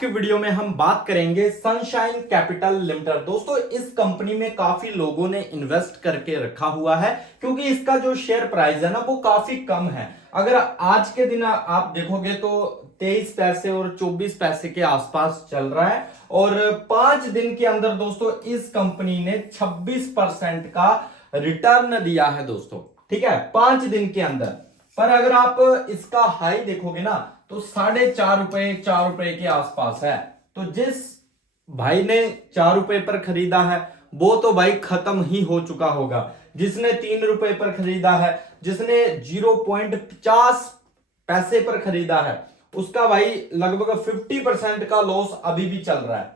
के वीडियो में हम बात करेंगे सनशाइन कैपिटल लिमिटेड। दोस्तों इस कंपनी में काफी लोगों ने इन्वेस्ट करके रखा हुआ है क्योंकि इसका जो शेयर प्राइस है ना वो काफी कम है। अगर आज के दिन आप देखोगे तो 23 पैसे और 24 पैसे के आसपास चल रहा है और 5 दिन के अंदर दोस्तों इस कंपनी ने 26% का रिटर्न दिया है दोस्तों। ठीक है, 5 दिन के अंदर। पर अगर आप इसका हाई देखोगे ना तो 4.5 रुपए 4 रुपए के आसपास है। तो जिस भाई ने 4 रुपए पर खरीदा है वो तो भाई खत्म ही हो चुका होगा। जिसने 3 रुपए पर खरीदा है, जिसने 0.50 पैसे पर खरीदा है, उसका भाई लगभग 50% का लॉस अभी भी चल रहा है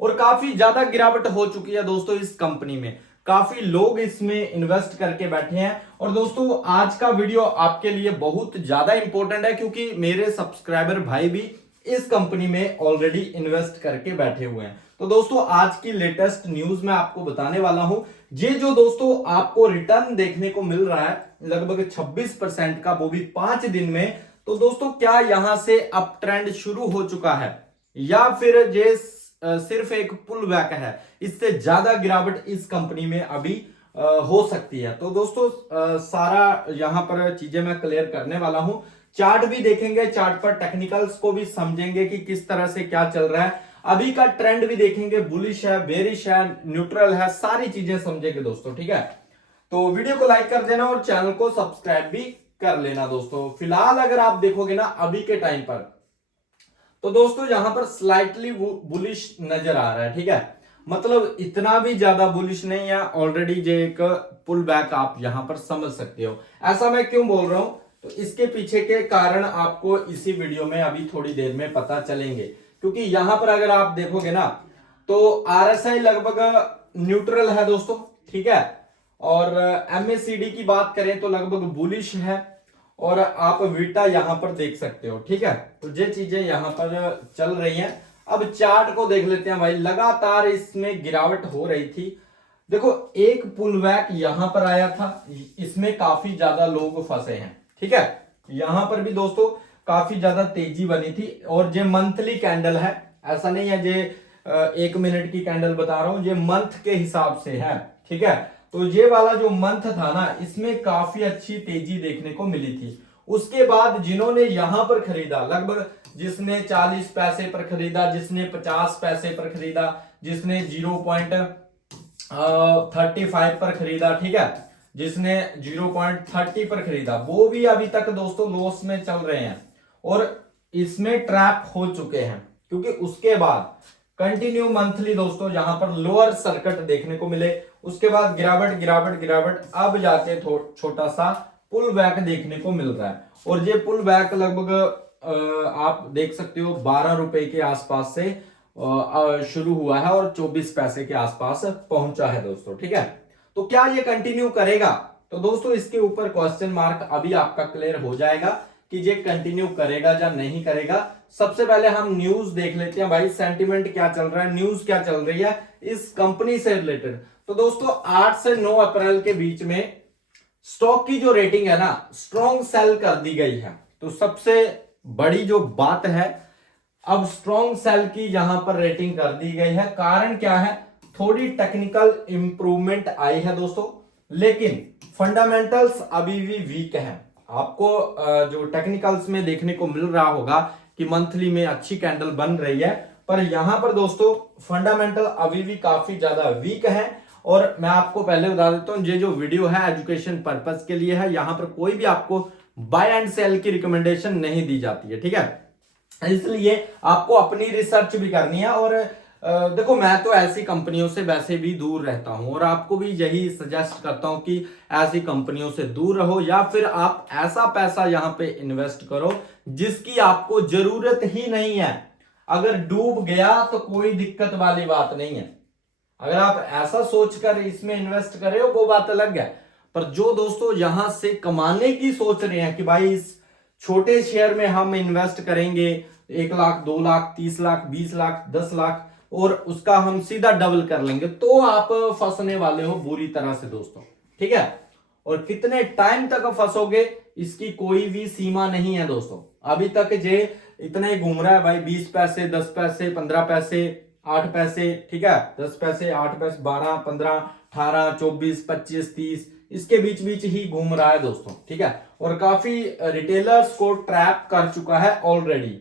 और काफी ज्यादा गिरावट हो चुकी है दोस्तों इस कंपनी में। काफी लोग इसमें इन्वेस्ट करके बैठे हैं और दोस्तों आज का वीडियो आपके लिए बहुत ज्यादा इंपॉर्टेंट है क्योंकि मेरे सब्सक्राइबर भाई भी इस कंपनी में ऑलरेडी इन्वेस्ट करके बैठे हुए हैं। तो दोस्तों आज की लेटेस्ट न्यूज मैं आपको बताने वाला हूं। ये जो दोस्तों आपको रिटर्न देखने को मिल रहा है लगभग 26% का, वो भी 5 दिन में, तो दोस्तों क्या यहां से अप ट्रेंड शुरू हो चुका है या फिर ये सिर्फ एक पुल बैक है, इससे ज्यादा गिरावट इस कंपनी में अभी हो सकती है। तो दोस्तों सारा यहां पर चीजें मैं क्लियर करने वाला हूं। चार्ट भी देखेंगे, चार्ट पर टेक्निकल्स को भी समझेंगे कि किस तरह से क्या चल रहा है, अभी का ट्रेंड भी देखेंगे, बुलिश है, बेरिश है, न्यूट्रल है, सारी चीजें समझेंगे दोस्तों। ठीक है, तो वीडियो को लाइक कर देना और चैनल को सब्सक्राइब भी कर लेना दोस्तों। फिलहाल अगर आप देखोगे ना अभी के टाइम पर तो दोस्तों यहां पर स्लाइटली बुलिश नजर आ रहा है। ठीक है, मतलब इतना भी ज्यादा बुलिश नहीं है, ऑलरेडी जो एक पुल बैक आप यहां पर समझ सकते हो। ऐसा मैं क्यों बोल रहा हूं तो इसके पीछे के कारण आपको इसी वीडियो में अभी थोड़ी देर में पता चलेंगे क्योंकि यहां पर अगर आप देखोगे ना तो आरएसआई लगभग न्यूट्रल है दोस्तों। ठीक है, और एमएसीडी की बात करें तो लगभग बुलिश है और आप वीटा यहां पर देख सकते हो। ठीक है, तो ये चीजें यहां पर चल रही हैं। अब चार्ट को देख लेते हैं भाई, लगातार इसमें गिरावट हो रही थी। देखो एक पुल बैक यहां पर आया था, इसमें काफी ज्यादा लोग फंसे हैं। ठीक है, यहां पर भी दोस्तों काफी ज्यादा तेजी बनी थी और ये मंथली कैंडल है, ऐसा नहीं है ये 1 मिनट की कैंडल बता रहा हूं, ये मंथ के हिसाब से है। ठीक है, तो ये वाला जो मंथ था ना इसमें काफी अच्छी तेजी देखने को मिली थी। उसके बाद जिन्होंने यहां पर खरीदा, लगभग जिसने 40 पैसे पर खरीदा, जिसने 50 पैसे पर खरीदा, जिसने 0.35 पर खरीदा, ठीक है, जिसने 0.30 पर खरीदा, वो भी अभी तक दोस्तों लॉस में चल रहे हैं और इसमें ट्रैप हो चुके हैं क्योंकि उसके बाद कंटिन्यू मंथली दोस्तों यहां पर लोअर सर्किट देखने को मिले, उसके बाद गिरावट गिरावट गिरावट, अब जाके छोटा सा पुल बैक देखने को मिल रहा है और ये पुल बैक लगभग आप देख सकते हो 12 रुपए के आसपास से शुरू हुआ है और 24 पैसे के आसपास पहुंचा है दोस्तों। ठीक है, तो क्या ये कंटिन्यू करेगा? तो दोस्तों इसके ऊपर क्वेश्चन मार्क अभी आपका क्लियर हो जाएगा कि ये कंटिन्यू करेगा या नहीं करेगा। सबसे पहले हम न्यूज देख लेते हैं भाई, सेंटिमेंट क्या चल रहा है, न्यूज क्या चल रही है इस कंपनी से रिलेटेड। तो दोस्तों 8 से 9 अप्रैल के बीच में स्टॉक की जो रेटिंग है ना स्ट्रॉन्ग सेल कर दी गई है। तो सबसे बड़ी जो बात है, अब स्ट्रॉन्ग सेल की यहां पर रेटिंग कर दी गई है। कारण क्या है, थोड़ी टेक्निकल इंप्रूवमेंट आई है दोस्तों, लेकिन फंडामेंटल्स अभी भी वीक है। आपको जो टेक्निकल्स में देखने को मिल रहा होगा कि मंथली में अच्छी कैंडल बन रही है, पर यहां पर दोस्तों फंडामेंटल अभी भी काफी ज्यादा वीक है। और मैं आपको पहले बता देता हूं, ये जो वीडियो है एजुकेशन पर्पस के लिए है, यहां पर कोई भी आपको बाय एंड सेल की रिकमेंडेशन नहीं दी जाती है। ठीक है, इसलिए आपको अपनी रिसर्च भी करनी है और देखो मैं तो ऐसी कंपनियों से वैसे भी दूर रहता हूं और आपको भी यही सजेस्ट करता हूं कि ऐसी कंपनियों से दूर रहो या फिर आप ऐसा पैसा यहां पे इन्वेस्ट करो जिसकी आपको जरूरत ही नहीं है। अगर डूब गया तो कोई दिक्कत वाली बात नहीं है। अगर आप ऐसा सोचकर इसमें इन्वेस्ट कर रहे हो वो बात अलग है, पर जो दोस्तों यहां से कमाने की सोच रहे हैं कि भाई इस छोटे शेयर में हम इन्वेस्ट करेंगे 1 लाख 2 लाख 30 लाख 20 लाख 10 लाख और उसका हम सीधा डबल कर लेंगे, तो आप फंसने वाले हो बुरी तरह से दोस्तों। ठीक है, और कितने टाइम तक फंसोगे इसकी कोई भी सीमा नहीं है दोस्तों। अभी तक जे इतना ही घूम रहा है भाई, 20 पैसे, 10 पैसे, 15 पैसे, 8 पैसे, ठीक है, 10 पैसे, 8 पैसे, 12, 15, 18, 24, 25, 30, इसके बीच बीच ही घूम रहा है दोस्तों, ठीक है। और काफी रिटेलर्स को ट्रैप कर चुका है ऑलरेडी।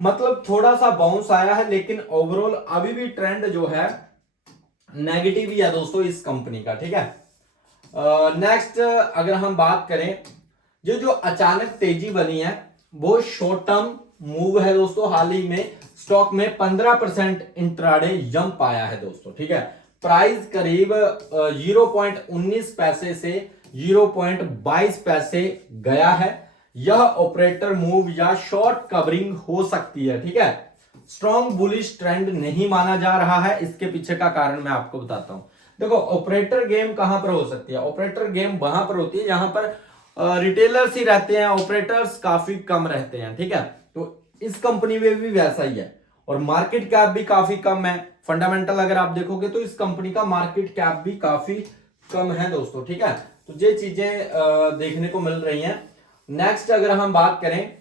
मतलब थोड़ा सा बाउंस आया है, लेकिन ओवरऑल अभी भी ट्रेंड जो है नेगेटिव ही है दोस्तों इस कंपनी का, ठीक है। नेक्स्ट अगर हम बात करें, जो जो अचानक तेजी बनी है वो शॉर्ट टर्म मूव है दोस्तों। हाल ही में स्टॉक में 15% इंट्राडे जंप आया है दोस्तों, ठीक है। प्राइस करीब 0.19 पैसे से 0.22 पैसे गया है। यह ऑपरेटर मूव या शॉर्ट कवरिंग हो सकती है, ठीक है। स्ट्रॉन्ग बुलिश ट्रेंड नहीं माना जा रहा है। इसके पीछे का कारण मैं आपको बताता हूं। देखो, ऑपरेटर गेम कहां पर हो सकती है? ऑपरेटर गेम वहां पर होती है जहां पर रिटेलर्स ही रहते हैं, ऑपरेटर्स काफी कम रहते हैं, ठीक है। तो इस कंपनी में भी वैसा ही है, और मार्केट कैप भी काफी कम है। फंडामेंटल अगर आप देखोगे तो इस कंपनी का मार्केट कैप भी काफी कम है दोस्तों, ठीक है। तो ये चीजें देखने को मिल रही हैं। नेक्स्ट अगर हम बात करें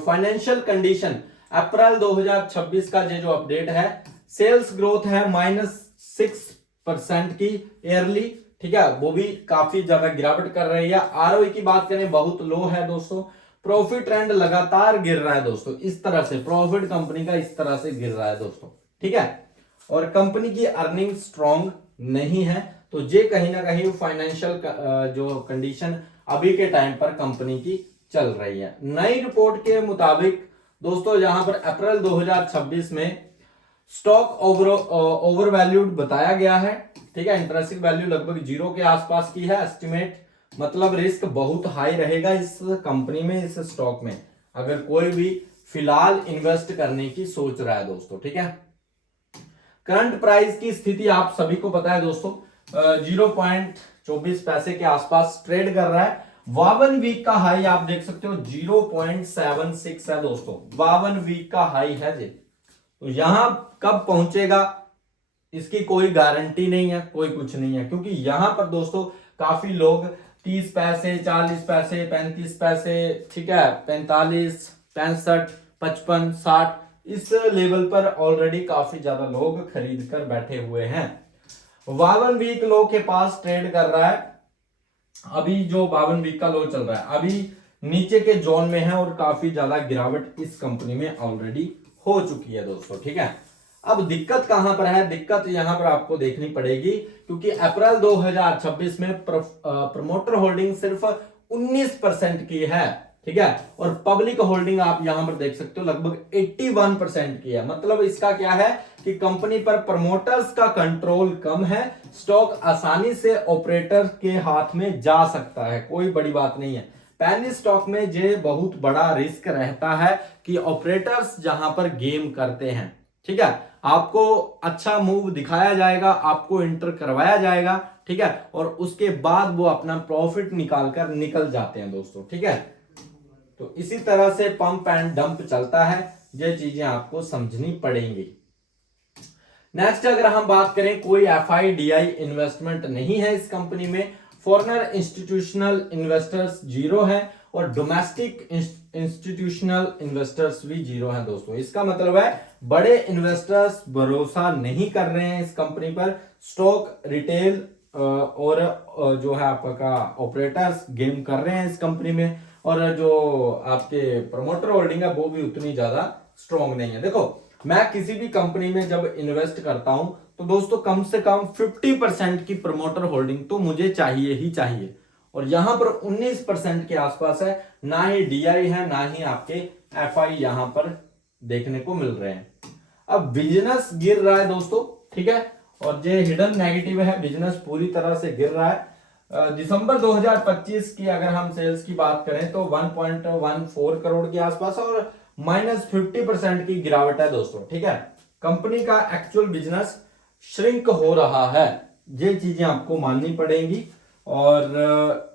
फाइनेंशियल कंडीशन, अप्रैल 2026 का जो अपडेट है, सेल्स ग्रोथ है -6% की ईयरली, ठीक है, वो भी काफी ज्यादा गिरावट कर रही है। आरओई की बात करें बहुत लो है दोस्तों। प्रॉफिट ट्रेंड लगातार गिर रहा है दोस्तों, इस तरह से प्रॉफिट कंपनी का इस तरह से गिर रहा है दोस्तों, ठीक है। और कंपनी की अर्निंग स्ट्रॉन्ग नहीं है। तो ये कहीं ना कहीं फाइनेंशियल जो कंडीशन अभी के टाइम पर कंपनी की चल रही है। नई रिपोर्ट के मुताबिक दोस्तों, जहां पर अप्रैल 2026 में स्टॉक ओवर वैल्यूड बताया गया है, ठीक है। इंट्रेंसिक वैल्यू लगभग 0 के आसपास की है एस्टिमेट। मतलब रिस्क बहुत हाई रहेगा इस कंपनी में, इस स्टॉक में, अगर कोई भी फिलहाल इन्वेस्ट करने की सोच रहा है दोस्तों, ठीक है। करंट प्राइस की स्थिति आप सभी को पता है दोस्तों, 0.24 पैसे के आसपास ट्रेड कर रहा है। 52 वीक का हाई आप देख सकते हो 0.76 है दोस्तों, 52 वीक का हाई है जी। तो यहां कब पहुंचेगा इसकी कोई गारंटी नहीं है, कोई कुछ नहीं है, क्योंकि यहां पर दोस्तों काफी लोग 30 पैसे, 40 पैसे, 35 पैसे, ठीक है, 45, 65, 55, 60, इस लेवल पर ऑलरेडी काफी ज्यादा लोग खरीद कर बैठे हुए हैं। 52 वीक लो के पास ट्रेड कर रहा है। अभी जो 52 वीक का लो चल रहा है अभी नीचे के जोन में है, और काफी ज्यादा गिरावट इस कंपनी में ऑलरेडी हो चुकी है दोस्तों, ठीक है। अब दिक्कत कहां पर है? दिक्कत यहां पर आपको देखनी पड़ेगी, क्योंकि अप्रैल 2026 में प्रमोटर होल्डिंग सिर्फ 19% की है, ठीक है, और पब्लिक होल्डिंग आप यहां पर देख सकते हो लगभग 81% की है। मतलब इसका क्या है कि कंपनी पर प्रमोटर्स का कंट्रोल कम है, स्टॉक आसानी से ऑपरेटर के हाथ में जा सकता है, कोई बड़ी बात नहीं है। पैनी स्टॉक में ये बहुत बड़ा रिस्क रहता है कि ऑपरेटर्स जहां पर गेम करते हैं, ठीक है, आपको अच्छा मूव दिखाया जाएगा, आपको इंटर करवाया जाएगा, ठीक है, और उसके बाद वो अपना प्रॉफिट निकालकर निकल जाते हैं दोस्तों, ठीक है। तो इसी तरह से पंप एंड डंप चलता है, ये चीजें आपको समझनी पड़ेंगी। नेक्स्ट अगर हम बात करें, कोई एफआईडीआई इन्वेस्टमेंट नहीं है इस कंपनी में। फॉरेनर इंस्टीट्यूशनल इन्वेस्टर्स 0 है, और डोमेस्टिक इंस्टीट्यूशनल इन्वेस्टर्स भी 0 है दोस्तों। इसका मतलब है बड़े इन्वेस्टर्स भरोसा नहीं कर रहे हैं इस कंपनी पर। स्टॉक रिटेल और जो है आपका ऑपरेटर्स गेम कर रहे हैं इस कंपनी में, और जो आपके प्रमोटर होल्डिंग है वो भी उतनी ज्यादा स्ट्रॉन्ग नहीं है। देखो, मैं किसी भी कंपनी में जब इन्वेस्ट करता हूं तो दोस्तों कम से कम 50% की प्रमोटर होल्डिंग तो मुझे चाहिए ही चाहिए, और यहां पर 19% के आसपास है। ना ही डीआई है, ना ही आपके एफआई यहां पर देखने को मिल रहे हैं। अब बिजनेस गिर रहा है दोस्तों, ठीक है, और ये हिडन नेगेटिव है, बिजनेस पूरी तरह से गिर रहा है। दिसंबर 2025 की अगर हम सेल्स की बात करें तो 1.14 करोड़ के आसपास, और -50% की गिरावट है दोस्तों, ठीक है। कंपनी का एक्चुअल बिजनेस श्रिंक हो रहा है, ये चीजें आपको माननी पड़ेंगी। और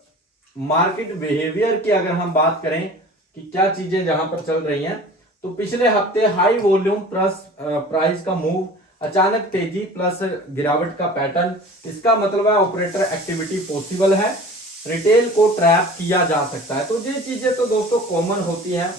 मार्केट बिहेवियर की अगर हम बात करें कि क्या चीजें जहां पर चल रही हैं, तो पिछले हफ्ते हाई वॉल्यूम प्लस प्राइस का मूव, अचानक तेजी प्लस गिरावट का पैटर्न, इसका मतलब है ऑपरेटर एक्टिविटी पॉसिबल है। रिटेल को ट्रैप किया जा सकता है। तो ये चीजें तो दोस्तों कॉमन होती हैं,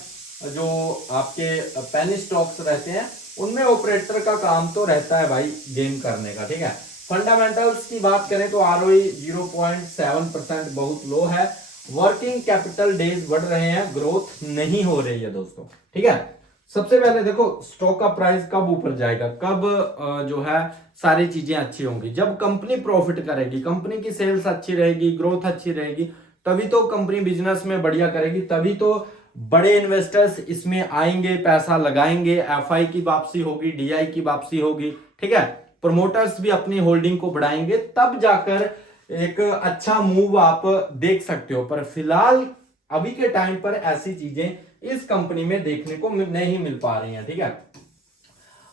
जो आपके पेनी स्टॉक्स रहते हैं उनमें ऑपरेटर का काम तो रहता है भाई गेम करने का, ठीक है। फंडामेंटल्स की बात करें तो आरओई 0.7% बहुत लो है। वर्किंग कैपिटल डेज बढ़ रहे हैं, ग्रोथ नहीं हो रही है दोस्तों, ठीक है। सबसे पहले देखो स्टॉक का प्राइस कब ऊपर जाएगा, कब जो है सारी चीजें अच्छी होंगी, जब कंपनी प्रॉफिट करेगी, कंपनी की सेल्स अच्छी रहेगी, ग्रोथ अच्छी रहेगी, तभी तो कंपनी बिजनेस में बढ़िया करेगी, तभी तो बड़े इन्वेस्टर्स इसमें आएंगे, पैसा लगाएंगे, एफआई की वापसी होगी, डीआई की वापसी होगी, ठीक है। प्रमोटर्स भी अपनी होल्डिंग को बढ़ाएंगे, तब जाकर एक अच्छा मूव आप देख सकते हो। पर फिलहाल अभी के टाइम पर ऐसी चीजें इस कंपनी में देखने को नहीं मिल पा रही हैं, ठीक है।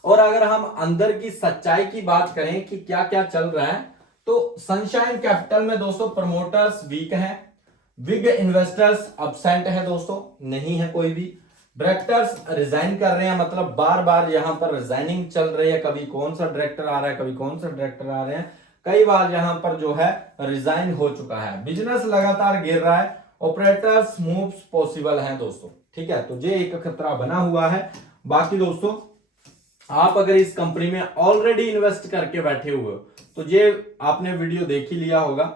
और अगर हम अंदर की सच्चाई की बात करें कि क्या क्या चल रहा है, तो सनशाइन कैपिटल में दोस्तों प्रमोटर्स वीक हैं, बिग इन्वेस्टर्स अब्सेंट है दोस्तों, नहीं है कोई भी, डायरेक्टर्स रिजाइन कर रहे हैं, मतलब बार बार यहां पर रिजाइनिंग चल रही है, कभी कौन सा डायरेक्टर आ रहा है, कभी कौन सा डायरेक्टर आ रहे हैं, कई बार यहां पर जो है रिजाइन हो चुका है, बिजनेस लगातार गिर रहा है, ऑपरेटर्स मूव्स पॉसिबल हैं दोस्तों, ठीक है। तो ये एक खतरा बना हुआ है। बाकी दोस्तों आप अगर इस कंपनी में ऑलरेडी इन्वेस्ट करके बैठे हुए हो तो ये आपने वीडियो देख ही लिया होगा,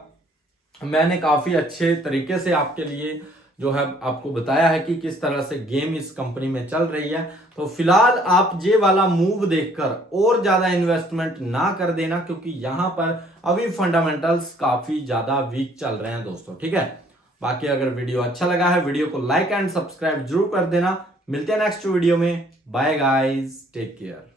मैंने काफी अच्छे तरीके से आपके लिए जो है आपको बताया है कि किस तरह से गेम इस कंपनी में चल रही है। तो फिलहाल आप ये वाला मूव देखकर और ज्यादा इन्वेस्टमेंट ना कर देना, क्योंकि यहां पर अभी फंडामेंटल्स काफी ज्यादा वीक चल रहे हैं दोस्तों, ठीक है। बाकी अगर वीडियो अच्छा लगा है वीडियो को लाइक एंड सब्सक्राइब जरूर कर देना। मिलते हैं नेक्स्ट वीडियो में, बाय गाइस, टेक केयर।